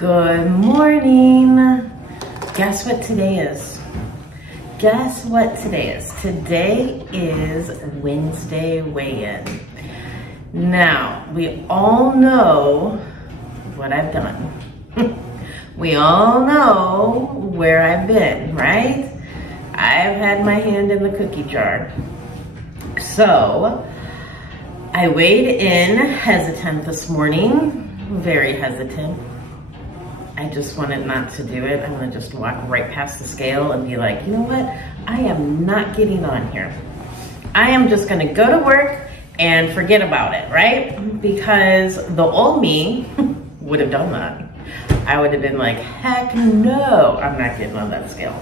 Good morning. Guess what today is? Guess what today is? Today is Wednesday weigh-in. Now, we all know what I've done. We all know where I've been, right? I've had my hand in the cookie jar. So, I weighed in hesitant this morning, very hesitant. I just wanted not to do it. I'm gonna just walk right past the scale and be like, you know what? I am not getting on here. I am just gonna go to work and forget about it, right? Because the old me would have done that. I would have been like, heck no, I'm not getting on that scale.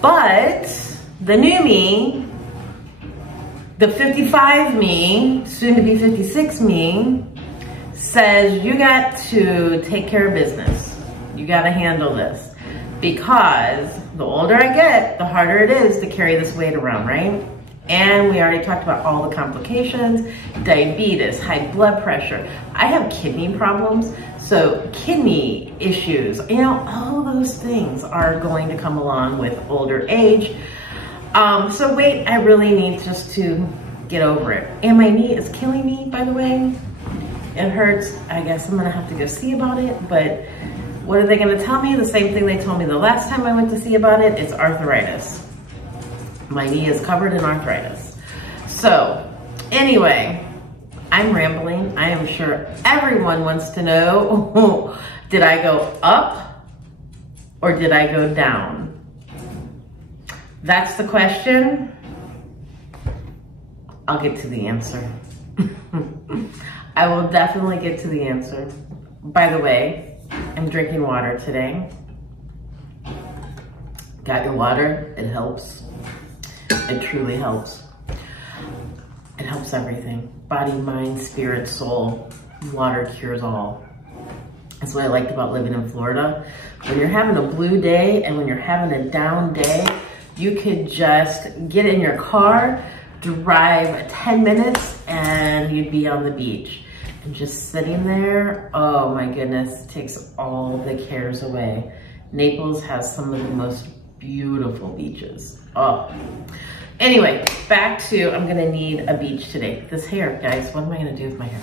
But the new me, the 55 me, soon to be 56 me, says you got to take care of business. You got to handle this, because the older I get, the harder it is to carry this weight around, right? And we already talked about all the complications, diabetes, high blood pressure. I have kidney problems, so kidney issues, you know, all those things are going to come along with older age. So weight, I really need just to get over it. And my knee is killing me, by the way. It hurts. I guess I'm gonna have to go see about it, but what are they gonna tell me? The same thing they told me the last time I went to see about it. It's arthritis. My knee is covered in arthritis. So anyway, I'm rambling. I am sure everyone wants to know, did I go up or did I go down? That's the question. I'll get to the answer. I will definitely get to the answer. By the way, I'm drinking water today. Got your water? It helps. It truly helps. It helps everything. Body, mind, spirit, soul. Water cures all. That's what I liked about living in Florida. When you're having a blue day and when you're having a down day, you could just get in your car, drive 10 minutes, and you'd be on the beach. And just sitting there, oh my goodness, takes all the cares away. Naples has some of the most beautiful beaches. Oh. Anyway, back to, I'm gonna need a beach today. This hair, guys, what am I gonna do with my hair?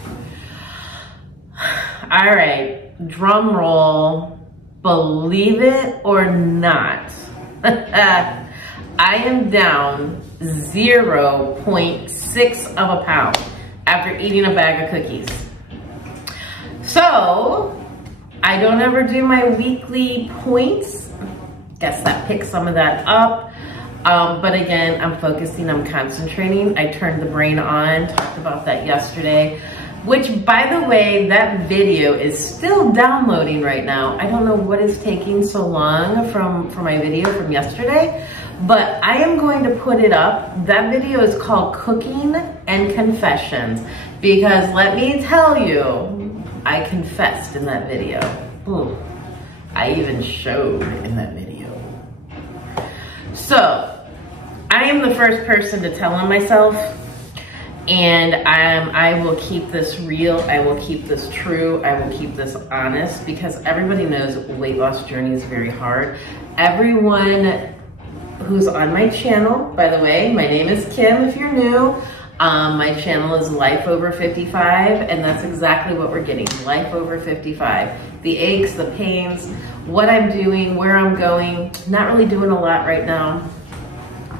All right, drum roll, believe it or not. I am down 0.6 of a pound after eating a bag of cookies. So, I don't ever do my weekly points. Guess that picks some of that up. But again, I'm focusing, I'm concentrating. I turned the brain on, talked about that yesterday, which, by the way, that video is still downloading right now. I don't know what is taking so long for my video from yesterday, but I am going to put it up. That video is called Cooking and Confessions, because let me tell you, I confessed in that video. Ooh, I even showed in that video. So, I am the first person to tell on myself, and I will keep this real, I will keep this true, I will keep this honest, because everybody knows weight loss journey is very hard. Everyone who's on my channel, by the way, my name is Kim if you're new. My channel is Life Over 55, and that's exactly what we're getting, Life Over 55. The aches, the pains, what I'm doing, where I'm going. Not really doing a lot right now,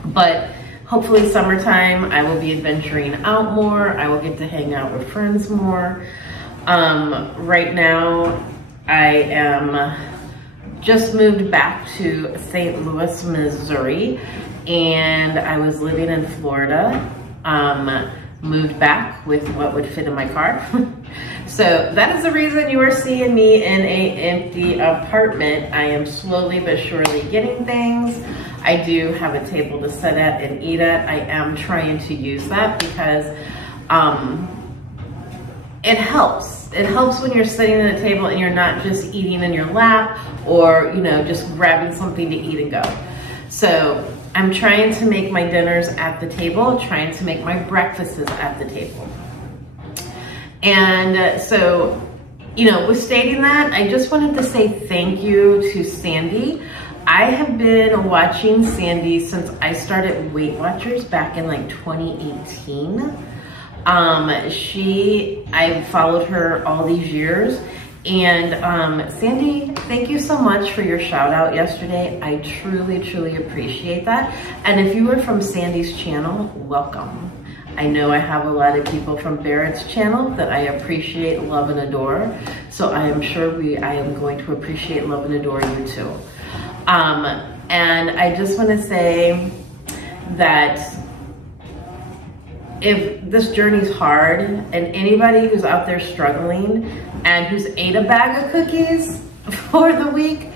but hopefully summertime I will be adventuring out more. I will get to hang out with friends more. Right now I am just moved back to St. Louis, Missouri, and I was living in Florida. Moved back with what would fit in my car. So that is the reason you are seeing me in an empty apartment. I am slowly but surely getting things. I do have a table to sit at and eat at. I am trying to use that because it helps. It helps when you're sitting at a table and you're not just eating in your lap or, you know, just grabbing something to eat and go. So I'm trying to make my dinners at the table, trying to make my breakfasts at the table. And so with stating that, I just wanted to say thank you to Sandy. I have been watching Sandy since I started Weight Watchers back in like 2018. I've followed her all these years. And Sandy, thank you so much for your shout out yesterday. I truly, truly appreciate that. And if you were from Sandy's channel, welcome. I know I have a lot of people from Barrett's channel that I appreciate, love, and adore. So I am sure I am going to appreciate, love, and adore you too. And I just want to say that if this journey's hard, and anybody who's out there struggling and who's ate a bag of cookies for the week,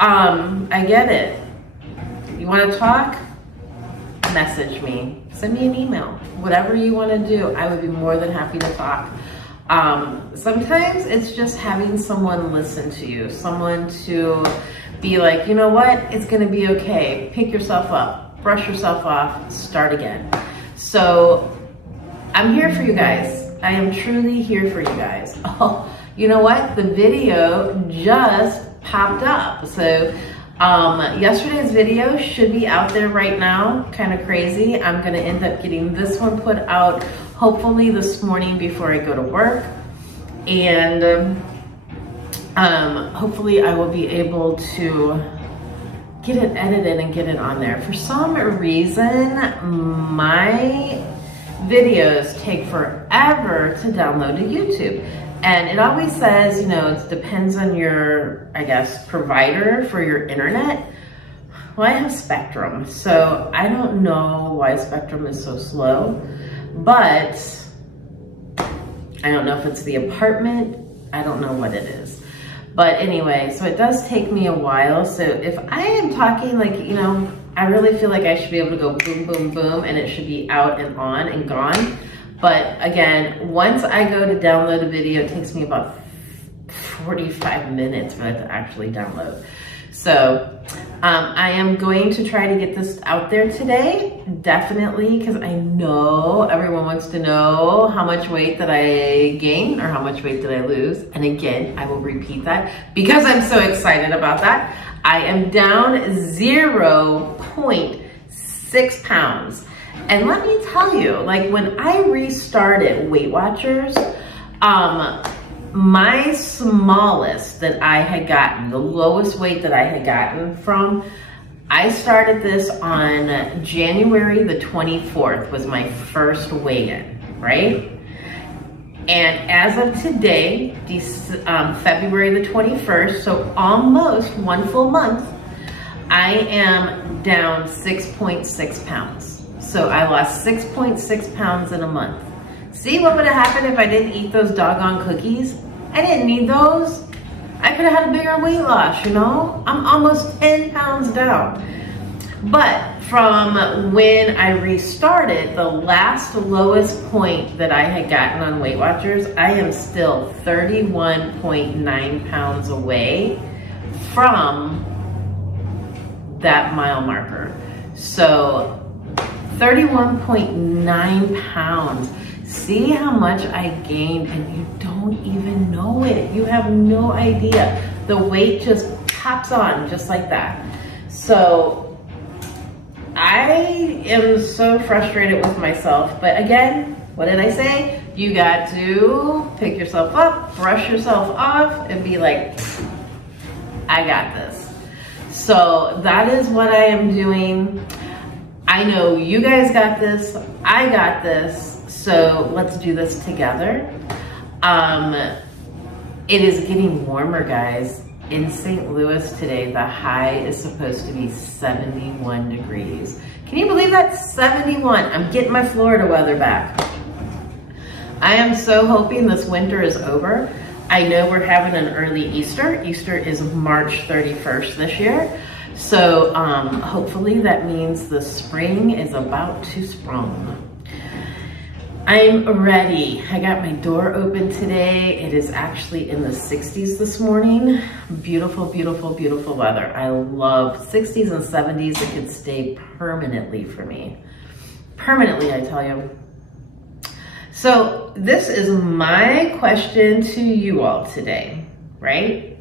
I get it. You want to talk? Message me, send me an email, whatever you want to do. I would be more than happy to talk. Sometimes it's just having someone listen to you, someone to be like, you know what, it's going to be okay. Pick yourself up, brush yourself off, start again. So I'm here for you guys. I am truly here for you guys. Oh, you know what? The video just popped up. So yesterday's video should be out there right now. Kind of crazy. I'm going to end up getting this one put out hopefully this morning before I go to work. And hopefully I will be able to get it edited and get it on there. For some reason, my videos take forever to download to YouTube. And it always says, it depends on your, I guess, provider for your internet. Well, I have Spectrum, so I don't know why Spectrum is so slow, but I don't know if it's the apartment. I don't know what it is. But anyway, so it does take me a while. So if I am talking like, I really feel like I should be able to go boom, boom, boom, and it should be out and on and gone. But again, once I go to download a video, it takes me about 45 minutes for it to actually download. So I am going to try to get this out there today, definitely, because I know everyone wants to know how much weight that I gained or how much weight did I lose. And again, I will repeat that because I'm so excited about that. I am down 0.6 pounds. And let me tell you, like when I restarted Weight Watchers, my smallest that I had gotten, the lowest weight that I had gotten from, I started this on January the 24th was my first weigh-in, right? And as of today, February the 21st, so almost one full month, I am down 6.6 pounds. So I lost 6.6 pounds in a month. See what would have happened if I didn't eat those doggone cookies? I didn't need those. I could have had a bigger weight loss, I'm almost 10 pounds down. But from when I restarted, the last lowest point that I had gotten on Weight Watchers, I am still 31.9 pounds away from that mile marker. So 31.9 pounds. See how much I gained and you don't even know it. You have no idea. The weight just pops on just like that. So I am so frustrated with myself. But again, what did I say? You got to pick yourself up, brush yourself off, and be like, I got this. So that is what I am doing. I know you guys got this. I got this. So let's do this together. It is getting warmer, guys. In St. Louis today, the high is supposed to be 71 degrees. Can you believe that? 71. I'm getting my Florida weather back. I am so hoping this winter is over. I know we're having an early Easter. Easter is March 31st this year. So hopefully that means the spring is about to sprung. I'm ready. I got my door open today. It is actually in the 60s this morning. Beautiful, beautiful, beautiful weather. I love 60s and 70s. It could stay permanently for me. Permanently, I tell you. So this is my question to you all today, right?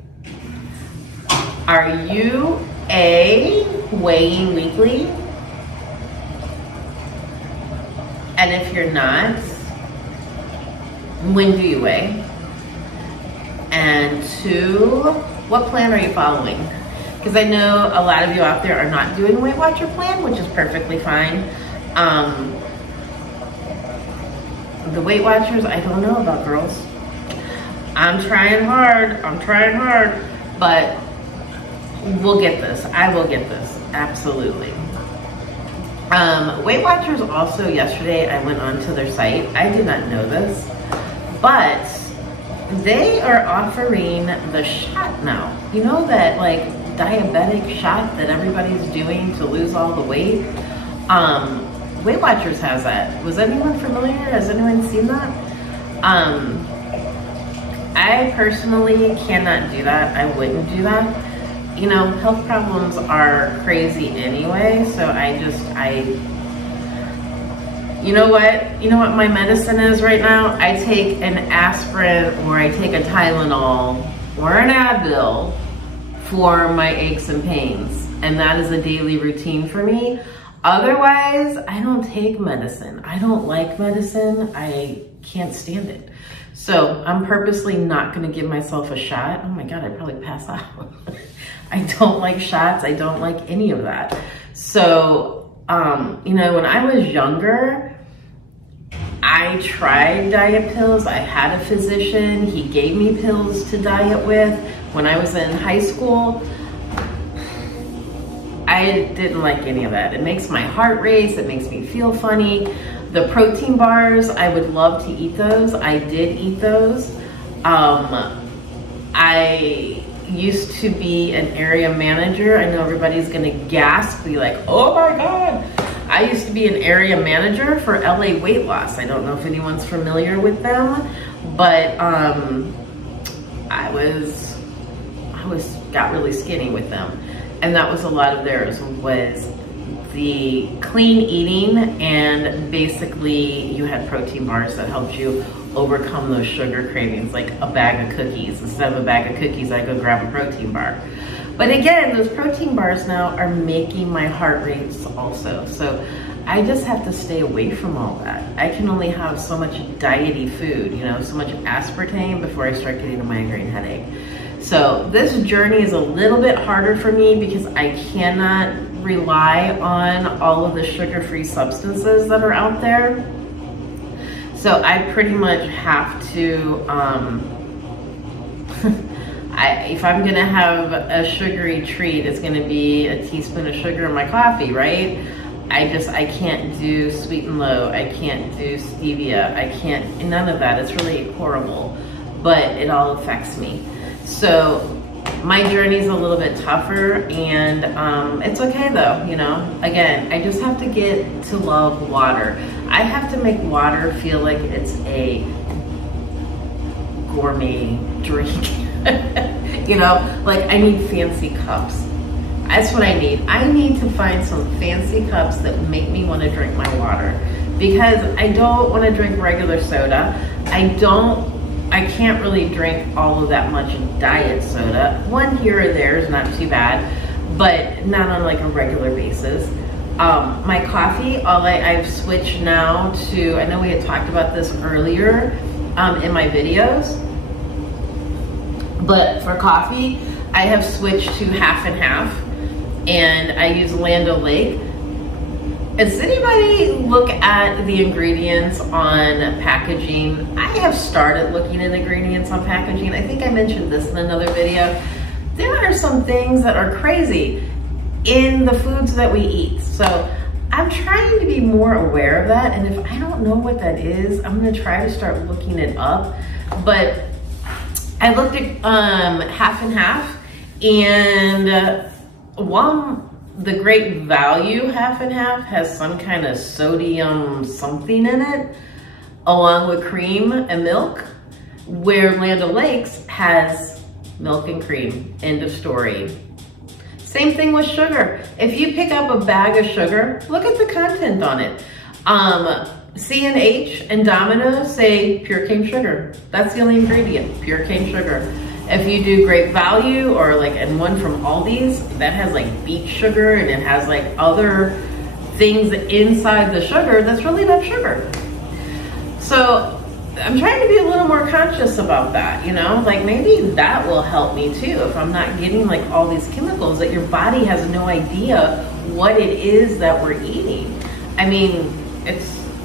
Are you A, weighing weekly? And if you're not, when do you weigh? And 2, what plan are you following? Because I know a lot of you out there are not doing a Weight Watcher plan, which is perfectly fine. The Weight Watchers, I don't know about, girls. I'm trying hard, but we'll get this. I will get this, absolutely. Weight Watchers also, yesterday I went onto their site. I did not know this, but they are offering the shot now. You know that like diabetic shot that everybody's doing to lose all the weight? Weight Watchers has that. Was anyone familiar? Has anyone seen that? I personally cannot do that. I wouldn't do that. You know, health problems are crazy anyway, so you know what my medicine is right now? I take an aspirin, or I take a Tylenol or an Advil for my aches and pains, and that is a daily routine for me. Otherwise, I don't take medicine. I don't like medicine. I can't stand it. So I'm purposely not gonna give myself a shot. Oh my God, I'd probably pass out. I don't like shots. I don't like any of that. So, you know, when I was younger, I tried diet pills. I had a physician. He gave me pills to diet with. When I was in high school, I didn't like any of that. It makes my heart race. It makes me feel funny. The protein bars, I would love to eat those. I did eat those. I used to be an area manager. I know everybody's gonna gasp, be like, oh my God. I used to be an area manager for LA Weight Loss. I don't know if anyone's familiar with them, but got really skinny with them. And that was a lot of theirs, was the clean eating, and basically you had protein bars that helped you overcome those sugar cravings, like a bag of cookies. Instead of a bag of cookies, I go grab a protein bar. But again, those protein bars now are making my heart race also. So I just have to stay away from all that. I can only have so much diety food, you know, so much aspartame before I start getting a migraine headache. So this journey is a little bit harder for me because I cannot rely on all of the sugar-free substances that are out there. So I pretty much have to, if I'm gonna have a sugary treat, it's gonna be a teaspoon of sugar in my coffee, right? I can't do sweet and low. I can't do stevia. I can't, none of that. It's really horrible, but it all affects me. So my journey's a little bit tougher, and it's okay though, you know. Again, I just have to get to love water. I have to make water feel like it's a gourmet drink. You know, like I need fancy cups. That's what I need. I need to find some fancy cups that make me want to drink my water, because I don't want to drink regular soda. I can't really drink all of that much diet soda. One here or there is not too bad, but not on like a regular basis. My coffee, I've switched now to, I know we had talked about this earlier in my videos, but for coffee, I have switched to half and half, and I use Land O'Lakes. Does anybody look at the ingredients on packaging? I have started looking at ingredients on packaging. I think I mentioned this in another video. There are some things that are crazy in the foods that we eat. So I'm trying to be more aware of that. And if I don't know what that is, I'm gonna try to start looking it up. But I looked at half and half, and the Great Value half and half has some kind of sodium something in it, along with cream and milk, where Land O'Lakes has milk and cream, end of story. Same thing with sugar. If you pick up a bag of sugar, look at the content on it. C&H and Domino's say pure cane sugar. That's the only ingredient, pure cane sugar. If you do Great Value or like and one from Aldi's, that has like beet sugar and it has like other things inside the sugar that's really not sugar. So I'm trying to be a little more conscious about that, you know, like maybe that will help me too if I'm not getting like all these chemicals that your body has no idea what it is that we're eating. I mean,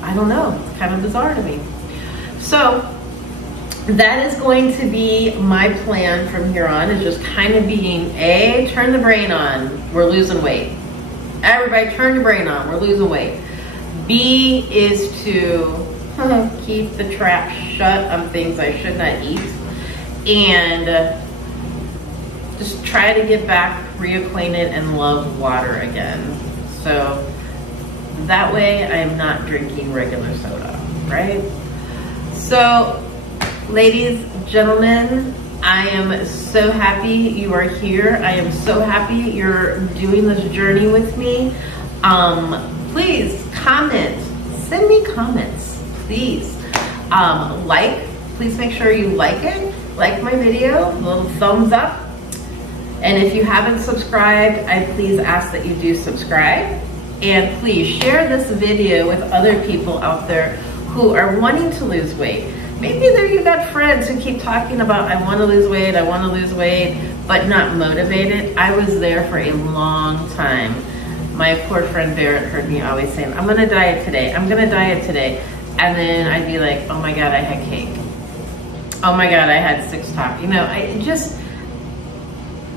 I don't know, it's kind of bizarre to me. So that is going to be my plan from here on, is just kind of being A, turn the brain on, we're losing weight. Everybody turn your brain on, we're losing weight. B is to keep the trap shut on things I should not eat, and just try to get back reacquainted and love water again. So that way I'm not drinking regular soda, right? So ladies, gentlemen, I am so happy you are here. I am so happy you're doing this journey with me. Please comment, send me comments, please. Please make sure you like it, like my video, a little thumbs up. And if you haven't subscribed, I please ask that you do subscribe. And please share this video with other people out there who are wanting to lose weight. Maybe there you got friends who keep talking about, I want to lose weight, but not motivated. I was there for a long time. My poor friend Barrett heard me always saying, I'm gonna diet today, I'm gonna diet today. And then I'd be like, oh my God, I had cake. Oh my God, I had 6 tacos. You know,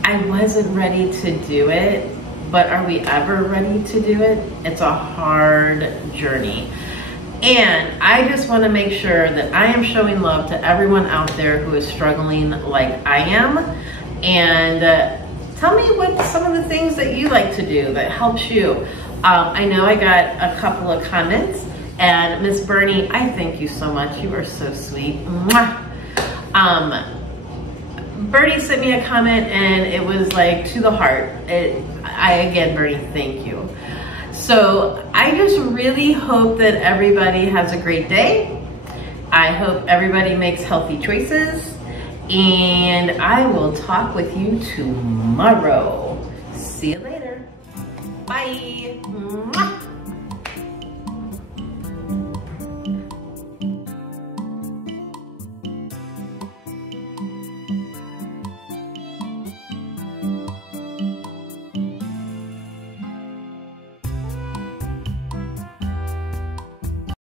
I wasn't ready to do it, but are we ever ready to do it? It's a hard journey. And I just want to make sure that I am showing love to everyone out there who is struggling like I am. And tell me what some of the things that you like to do that helps you. I know I got a couple of comments, and Miss Bernie, I thank you so much. You are so sweet. Mwah. Bernie sent me a comment and it was like to the heart. Again, Bernie, thank you. So I just really hope that everybody has a great day. I hope everybody makes healthy choices, and I will talk with you tomorrow. See you later. Bye. Mwah.